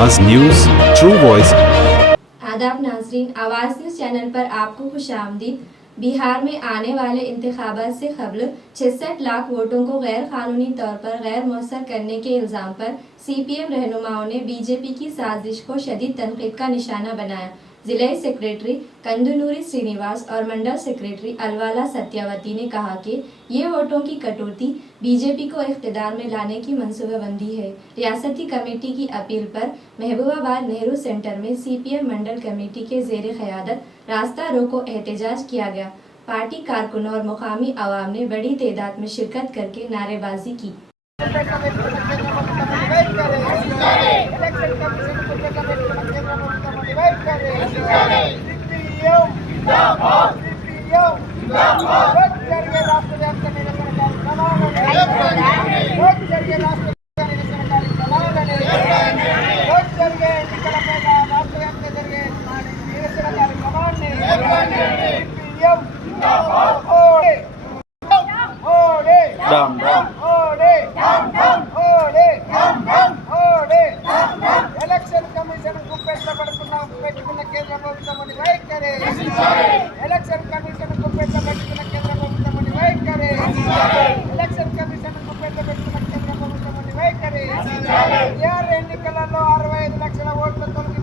आवाज news, true voice. आदाब नाजरीन, आवाज़ न्यूज़ चैनल पर आपको खुशामदीद। बिहार में आने वाले इंतखाबात से कबल 66 लाख वोटों को गैर कानूनी तौर पर गैर मौसर करने के इल्ज़ाम पर CPM रहनुमाओं ने बीजेपी की साजिश को शदीद तनकीद का निशाना बनाया। जिला सेक्रेटरी कंदुनूरी श्रीनिवास और मंडल सेक्रेटरी अलवाला सत्यावती ने कहा कि ये वोटों की कटौती बीजेपी को इख्तिदार में लाने की मंसूबाबंदी है। रियासती कमेटी की अपील पर महबूबाबाद नेहरू सेंटर में CPM मंडल कमेटी के ज़ेर क़यादत रास्ता रोको एहतजाज किया गया। पार्टी कारकुनों और मुकामी अवाम ने बड़ी तादाद में शिरकत करके नारेबाजी की। ఎలక్షన్ కమిషన్ పెట్టుకున్న కేంద్ర ప్రభుత్వం వైఖరి ఎలక్షన్ కమిషన్ పెట్టుకున్న కేంద్ర ప్రభుత్వం వైఖరి ఎలక్షన్ కమిషన్ పెట్టుకున్న కేంద్ర ప్రభుత్వం వైఖరి ఎన్నికలలో 65 లక్షల ఓట్ల తొలగి